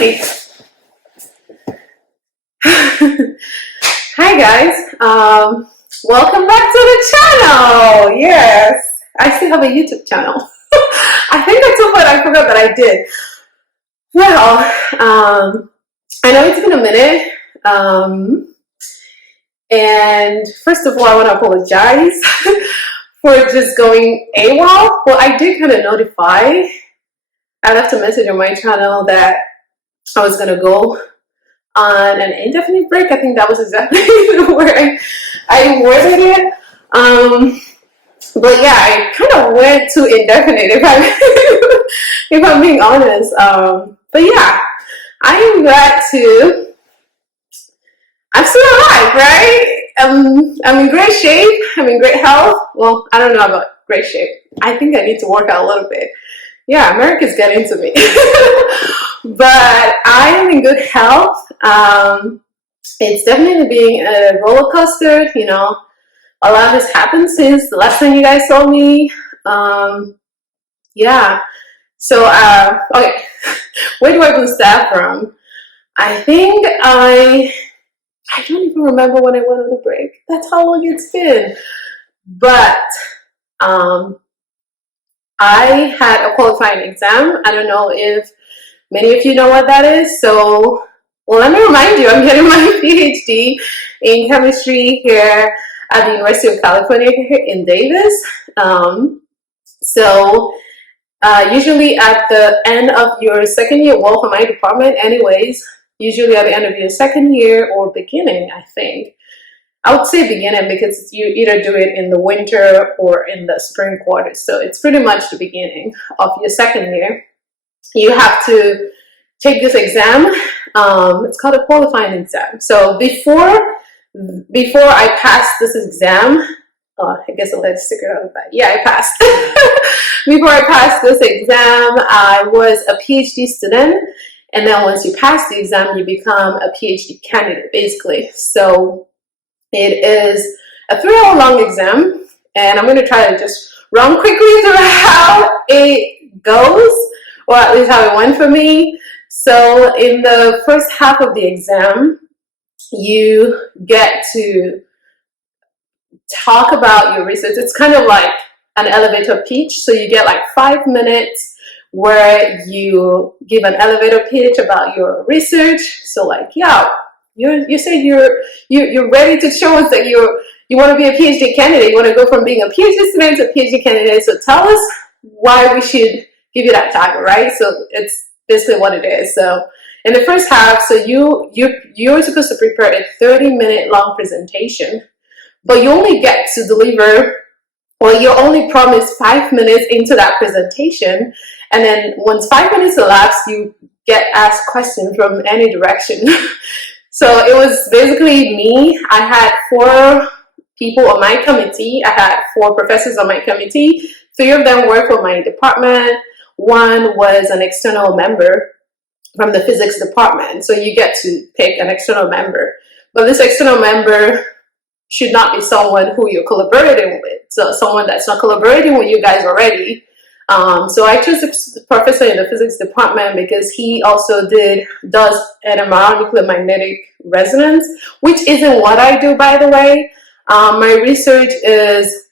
Alrighty. Hi guys. Welcome back to the channel. Yes, I still have a YouTube channel. I think at some point I forgot that I did. Well, I know it's been a minute. And first of all, I want to apologize for just going AWOL. Well, I did kind of notify. I left a message on my channel that I was going to go on an indefinite break. I think that was exactly the way I worded it. But yeah, I kind of went to indefinite if I'm being honest. But yeah, I am glad to. I'm still alive, right? I'm in great shape. I'm in great health. Well, I don't know about great shape. I think I need to work out a little bit. Yeah, America's getting to me. But I am in good health. It's definitely been a roller coaster. You know, a lot has happened since the last time you guys saw me. Yeah. So, okay. Where do I even start from? I think I don't even remember when I went on the break. That's how long it's been. But I had a qualifying exam. I don't know if many of you know what that is. So, well, let me remind you, I'm getting my PhD in chemistry here at the University of California here in Davis. Usually at the end of your second year, well, for my department anyways, usually at the end of your second year or beginning, I think. I would say beginning because you either do it in the winter or in the spring quarter. So it's pretty much the beginning of your second year. You have to take this exam. It's called a qualifying exam. So before I passed this exam, I guess I'll let it stick it out of that. Yeah, I passed. Before I passed this exam, I was a PhD student. And then once you pass the exam, you become a PhD candidate, basically. So it is a 3-hour long exam. And I'm going to try to just run quickly through how it goes, or at least how it went for me. So in the first half of the exam, you get to talk about your research. It's kind of like an elevator pitch. So you get like 5 minutes where you give an elevator pitch about your research. So like, yeah, you say you're ready to show us that you want to be a PhD candidate. You want to go from being a PhD student to a PhD candidate. So tell us why we should give you that title, right? So it's basically what it is. So in the first half, so you're supposed to prepare a 30-minute long presentation, but you only get to deliver, or you're only promised 5 minutes into that presentation. And then once 5 minutes elapse, you get asked questions from any direction. So it was basically me. I had 4 people on my committee. I had 4 professors on my committee. 3 of them worked for my department. 1 was an external member from the physics department. So you get to pick an external member. But this external member should not be someone who you're collaborating with. So someone that's not collaborating with you guys already. So I chose a professor in the physics department because he also does NMR, nuclear magnetic resonance, which isn't what I do, by the way. My research is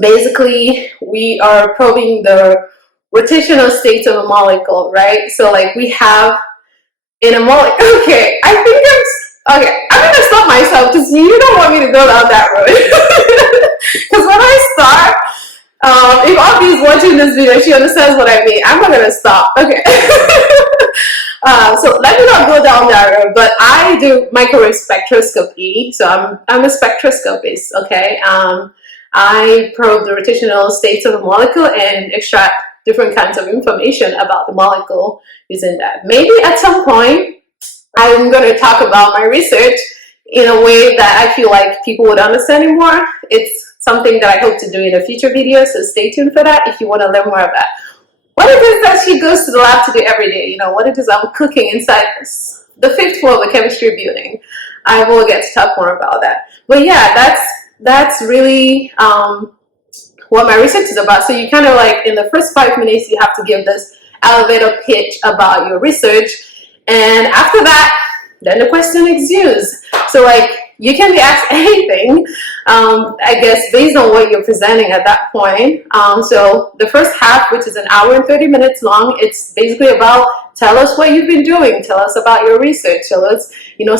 basically, we are probing the rotational states of a molecule, right? So like we have in a molecule, okay, I'm gonna stop myself because you don't want me to go down that road. Because when I start, if Audrey is watching this video, she understands what I mean. I'm not gonna stop. Okay. So let me not go down that road. But I do microwave spectroscopy, so I'm a spectroscopist. Okay. I probe the rotational states of a molecule and extract different kinds of information about the molecule using that. Maybe at some point I'm going to talk about my research in a way that I feel like people would understand it more. It's something that I hope to do in a future video, so stay tuned for that if you want to learn more about what it is that she goes to the lab to do every day. You know, what it is I'm cooking inside the 5th floor of the chemistry building. I will get to talk more about that. But yeah, that's really what my research is about. So you kind of like in the first 5 minutes, you have to give this elevator pitch about your research. And after that, then the question ensues. So like you can be asked anything, I guess, based on what you're presenting at that point. So the first half, which is an hour and 30 minutes long, it's basically about tell us what you've been doing, tell us about your research, tell us,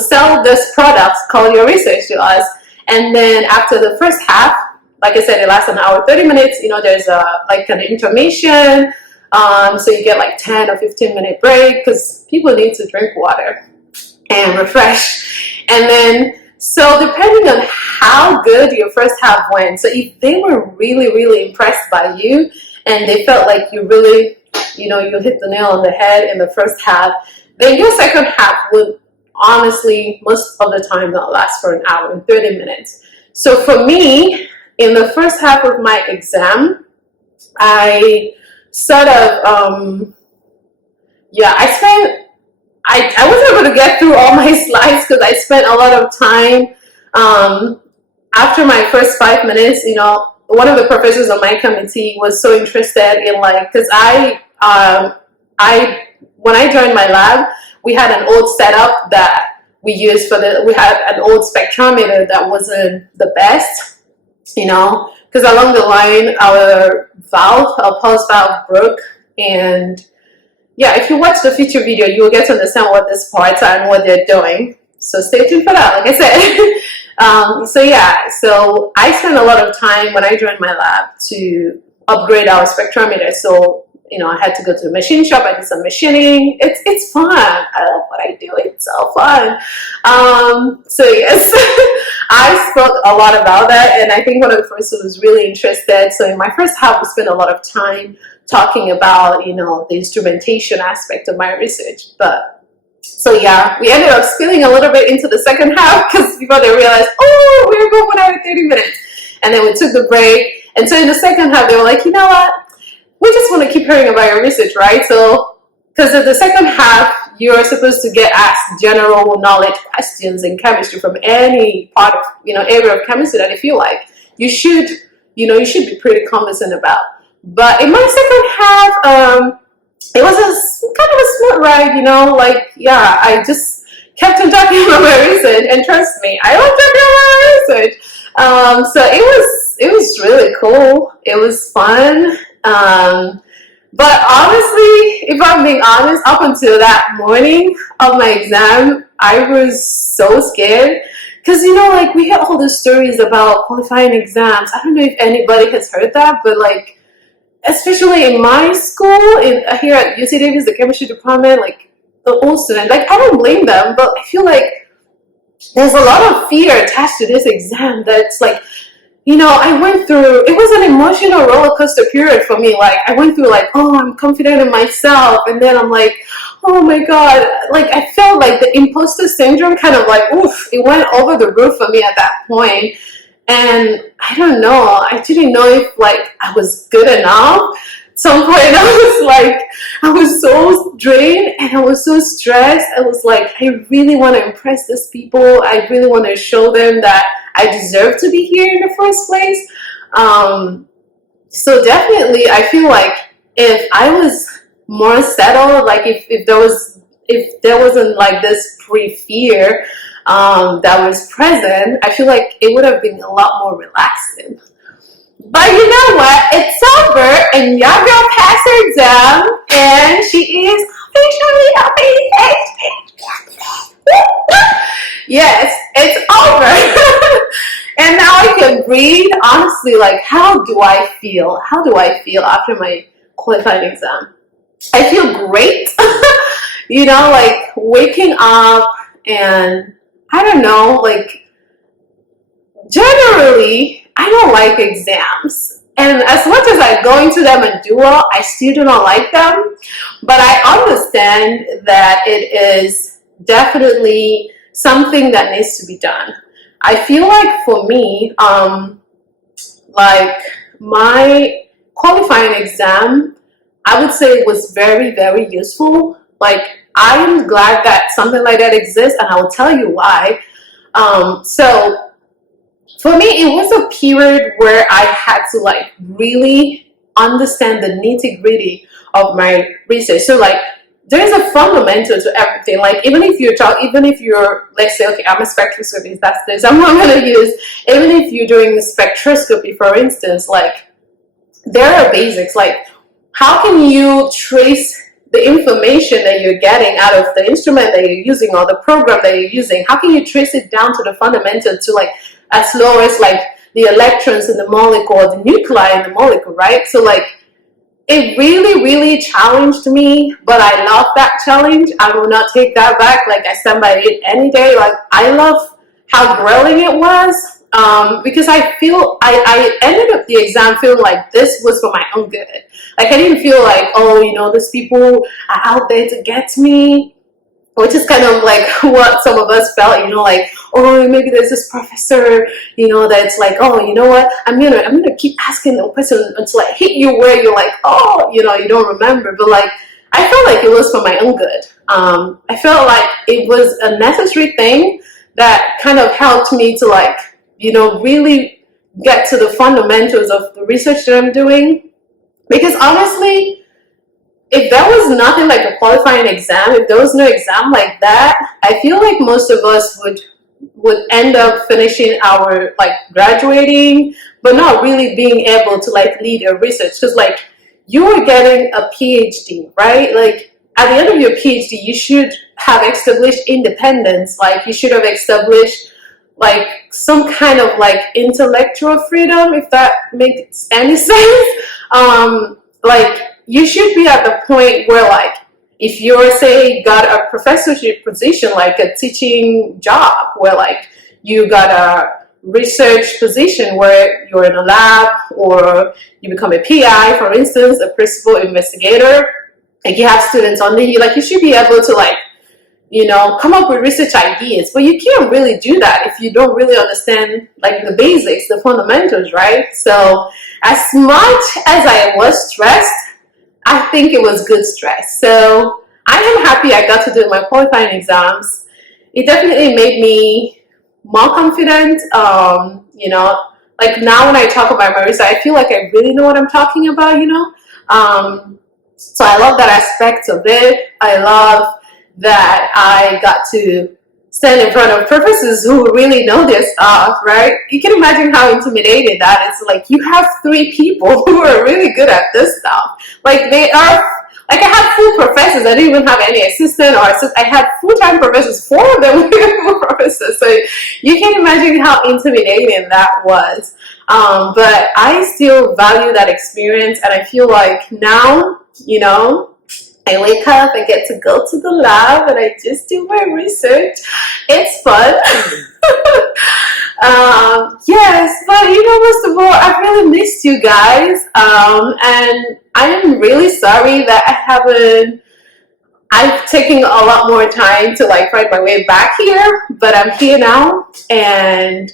sell this product, call your research to us. And then after the first half, like I said, it lasts an hour, 30 minutes, there's like an intermission. So you get like 10 or 15-minute break because people need to drink water and refresh. And then, so depending on how good your first half went, so if they were really, really impressed by you and they felt like you really, you hit the nail on the head in the first half, then your second half would honestly, most of the time, not last for an hour and 30 minutes. So for me, in the first half of my exam, I sort of, I wasn't able to get through all my slides because I spent a lot of time after my first 5 minutes. One of the professors on my committee was so interested in because when I joined my lab, we had an old setup that we used we had an old spectrometer that wasn't the best, because along the line our pulse valve broke. And yeah, if you watch the future video, you will get to understand what this parts are and what they're doing. So stay tuned for that, like I said. So I spent a lot of time when I joined my lab to upgrade our spectrometer. So, I had to go to the machine shop. I did some machining. It's fun. I love what I do. It's so fun. So yes, I spoke a lot about that. And I think one of the first was really interested. So in my first half, we spent a lot of time talking about, the instrumentation aspect of my research. So yeah, we ended up spilling a little bit into the second half because before they realized, oh, we're going for another 30 minutes. And then we took the break. And so in the second half, they were like, you know what? We just want to keep hearing about your research, right? So, because in the second half, you're supposed to get asked general knowledge questions in chemistry from any part of, area of chemistry that if you like, you should be pretty conversant about. But in my second half, it was kind of a smart ride, I just kept on talking about my research, and trust me, I love talking about my research. So it was really cool. It was fun. But honestly, if I'm being honest, up until that morning of my exam, I was so scared. Because, we hear all the stories about qualifying exams. I don't know if anybody has heard that, but especially in my school, here at UC Davis, the chemistry department, the old students, I don't blame them, but I feel like there's a lot of fear attached to this exam that's I went through, it was an emotional roller coaster period for me. I went through oh, I'm confident in myself. And then I'm like, oh my God. I felt like the imposter syndrome kind of oof, it went over the roof for me at that point. And I don't know, I didn't know if I was good enough. At some point I was so drained and I was so stressed. I was I really want to impress these people. I really want to show them that I deserve to be here in the first place. So definitely I feel if I was more settled, if there wasn't this pre-fear that was present, I feel it would have been a lot more relaxing. But you know what? It's over, and your girl passed her exam, and she is officially a PhD. Yes, it's over. And now I can breathe. Honestly, how do I feel? How do I feel after my qualifying exam? I feel great. Waking up, and I don't know, generally, I don't like exams. And as much as I go into them and do well, I still do not like them. But I understand that it is definitely something that needs to be done. I feel for me, my qualifying exam, I would say was very, very useful. I'm glad that something like that exists, and I will tell you why. So for me, it was a period where I had to really understand the nitty-gritty of my research. So there's a fundamental to everything. Like even if you're, let's say, okay, I'm a spectroscopist, that's the example I'm gonna use. Even if you're doing spectroscopy, for instance, like there are basics. Like how can you trace the information that you're getting out of the instrument that you're using or the program that you're using? How can you trace it down to the fundamental, to like as low as like the electrons in the molecule or the nuclei in the molecule, right? So like it really challenged me, but I love that challenge. I will not take that back. Like I stand by it any day. Like I love how grueling it was, because I feel I ended up the exam feeling like this was for my own good. Like I didn't feel like, oh, you know, these people are out there to get me, which is kind of like what some of us felt, you know, like, oh, maybe there's this professor, you know, that's like, oh, you know what, I'm gonna keep asking the question until I hit you where you're like, oh, you know, you don't remember. But like I felt like it was for my own good. I felt like it was a necessary thing that kind of helped me to, like, you know, really get to the fundamentals of the research that I'm doing. Because honestly, if there was nothing like a qualifying exam, if there was no exam like that, I feel like most of us would end up finishing our, like, graduating, but not really being able to like lead a research. Because like you are getting a PhD, right? Like at the end of your PhD, you should have established independence. Like you should have established like some kind of like intellectual freedom, if that makes any sense. Like you should be at the point where, like, if you're, say, got a professorship position, like a teaching job, where like you got a research position where you're in a lab, or you become a PI, for instance, a principal investigator, like you have students under you, like you should be able to, like, you know, come up with research ideas. But you can't really do that if you don't really understand like the basics, the fundamentals, right? So as much as I was stressed, I think it was good stress. So I am happy I got to do my qualifying exams. It definitely made me more confident. You know, like now when I talk about my research, I feel like I really know what I'm talking about, you know. So I love that aspect of it. I love that I got to stand in front of professors who really know their stuff, right? You can imagine how intimidating that is. Like you have three people who are really good at this stuff. Like they are, like I had full professors. I didn't even have any assistant or assistant. I had full-time professors. Four of them were full professors. So you can imagine how intimidating that was. But I still value that experience, and I feel like now, you know, I wake up, I get to go to the lab, and I just do my research. It's fun. Yes, but you know, most of all, I've really missed you guys. And I am really sorry that I've taken a lot more time to like find my way back here, but I'm here now, and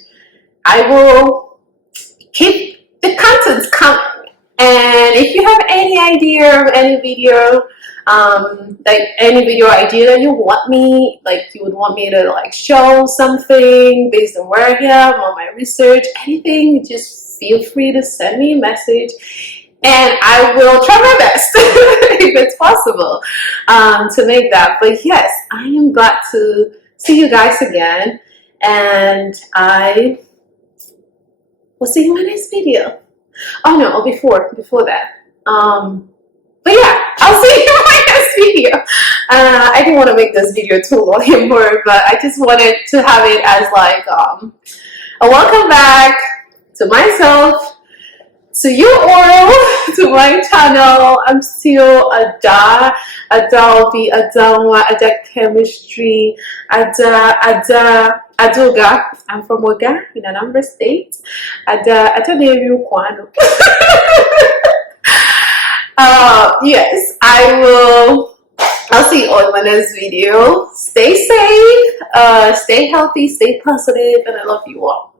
I will keep the contents coming. And if you have any idea of any video, like any video idea that you want me, like you would want me to like show something based on where I am on my research, anything, just feel free to send me a message, and I will try my best if it's possible to make that. But yes, I am glad to see you guys again, and I will see you in my next video. Oh no, before that. But yeah, I'll see you in my next video. I didn't want to make this video too long anymore, but I just wanted to have it as like a welcome back to myself, to you all, to my channel. I'm still Ada. Ada will be Adanwa, Ada Chemistry, Adoga. I'm from Oga in Anambra State. Ada Neru Kwano. Yes, I'll see you all in my next video. Stay safe, stay healthy, stay positive, and I love you all.